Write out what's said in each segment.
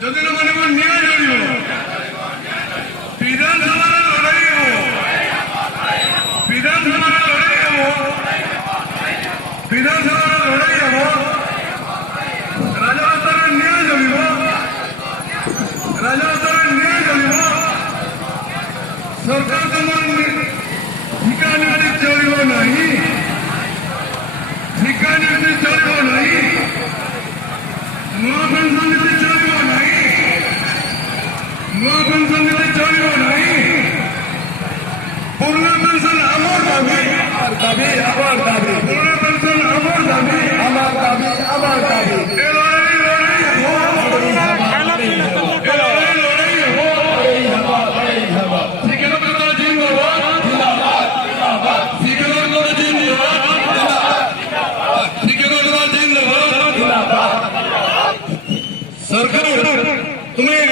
যদি ଲୋକମାନେ ନ୍ୟାୟ ମିଳିବ ବିଧାନସଭାର ଲଢ଼େଇ ହେବ ବିଧାନସଭାର ଲଢ଼େଇ ହେବ ବିଧାନସଭାର ଲଢ଼େଇ ହେବ ରାଜରାସ୍ତାରେ ନ୍ୟାୟ ମିଳିବ ରାଜରାସ୍ତାରେ ନ୍ୟାୟ ମିଳିବ ସରକାର ତମର ଠିକା ନୀତି ଚଳିବ ନାହିଁ ଠିକା ନୀତି ଚଳିବ ନାହିଁ ନୂଆ ପେନ୍ସନ୍ ନୀତି ଚଳିବ ନାହିଁ ନୂଆ ପେନ୍ସନ୍ ନୀତି ଚଳିବ ନାହିଁ ପୁରୁଣା ପେନ୍ସନ୍ ଆମର ଦାବି ଆମର ଦାବି ପୁରୁଣା ପେନ୍ସନ୍ ଆମର ଦାବି ଆମର ଦାବି ଆମର ଦାବି ଏ ଲଢ଼େଇ ଲଢ଼େଇ ହେବ ଶିକ୍ଷକ ଜିନ୍ଦାବାଦ ଶିକ୍ଷକ सरकार तुम्हें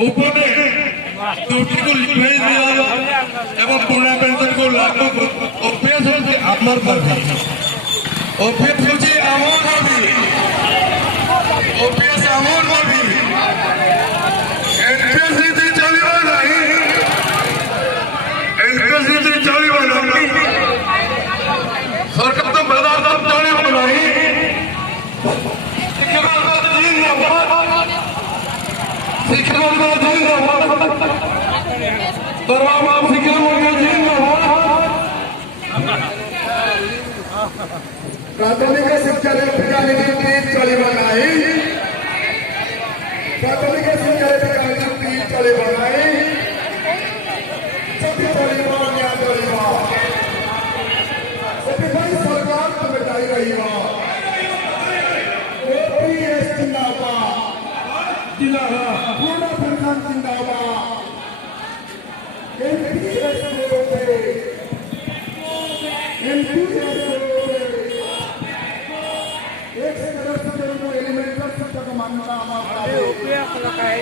ऊपर त्रुटि को लिखाई दिया एवं पुराना पेंशन को लागू ओपीएस होती अमर दाबी ओपीएस होती अमर दाबी ओपीएस अमर दाबी एनपीएस नीति चलिबा नहीं एनपीएस नीति चलिबा नहीं सरकार तो बेदार चलिबा नहीं प्राथमिक शिक्षा चलिब नहीं प्राथमिक शिक्षा चलिब नहीं सरकार तुम्हें दायी रही पूर्ण पेंशन जिंदाबाद एक सदस्य एलिमेंटल शिक्षा का मान्यता सरकार